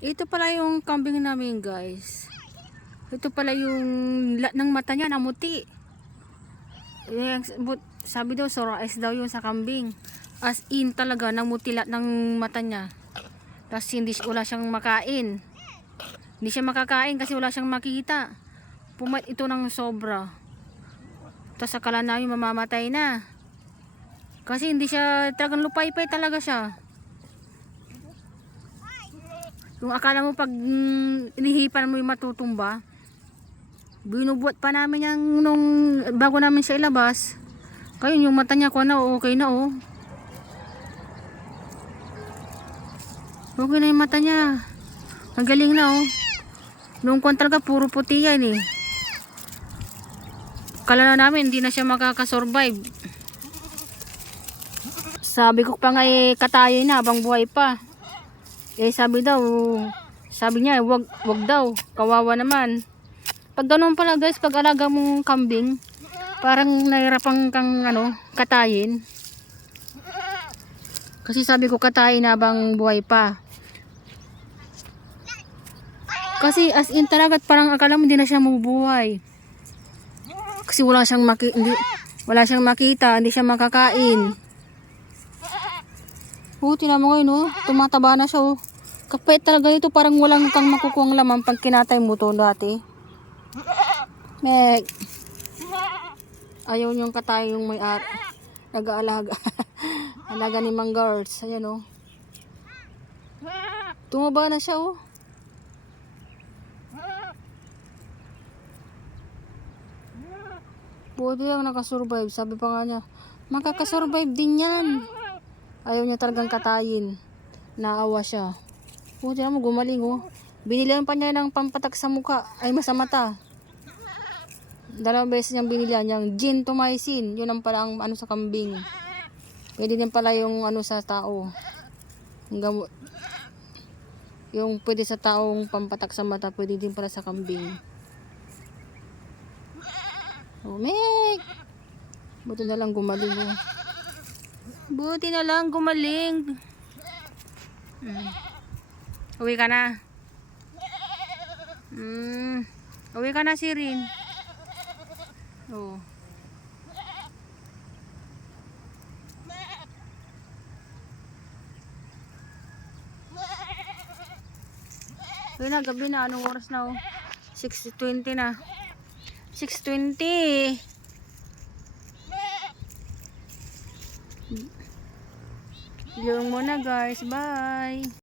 Ito pala yung kambing namin, guys. Ito pala yung ng mata niya, namuti. Sabi daw, sorais daw yun sa kambing. As in talaga, namuti ng mata niya. Tapos wala siyang makain. Hindi siya makakain kasi wala siyang makita. Pumat ito ng sobra. Tapos akala namin mamamatay na. Kasi hindi siya, talagang lupay-pay talaga siya. Yung akala mo pag inihipan mo yung matutumba, binubuhat pa namin yung bago namin siya ilabas. Kaya yung mata niya ko na okay na oh. Okay na yung mata niya. Ang galing na oh. Nung kwan talaga puro puti yan eh. Akala na namin hindi na siya makakasurvive. Sabi ko pa nga eh katayoy na habang buhay pa. Eh sabi niya wag daw, kawawa naman. Pag ganoon pala guys, pag alaga mong kambing, parang nahirapan kang katayin. Kasi sabi ko katayin habang buhay pa. Kasi as in talaga parang akala mo hindi na siya mabubuhay. Kasi wala siyang makita, hindi siya makakain. Tingnan mo ngayon oh, tumataba na siya oh. Kapait talaga ito, parang walang kang makukuhang laman pag kinatay mo to dati. Meg. Ayaw niyong katay yung may nag-aalaga. Alaga ni Mang Girls. Ayan oh. Tumaba na siya oh. Buti lang nakasurvive. Sabi pa nga niya, makakasurvive din yan. Ayaw niya talagang katayin. Naawa siya. Buti naman gumaling oh. Binilihan pa niya ng pampatak sa muka. Ay sa mata. 2 beses niyang binilihan yung gentamicin. Yun ang pala ang sa kambing. Pwede din pala yung sa tao. Yung gamot. Yung pwede sa taong pampatak sa mata, pwede din pala sa kambing. Oh, Meg! Buti na lang gumaling oh. Buti na lang gumaling. Uwi ka na. Uwi ka na, Sirin. Oh. Uwi na, gabi na. Anong oras na oh? 6:20 na. 6:20. Yung muna guys. Bye.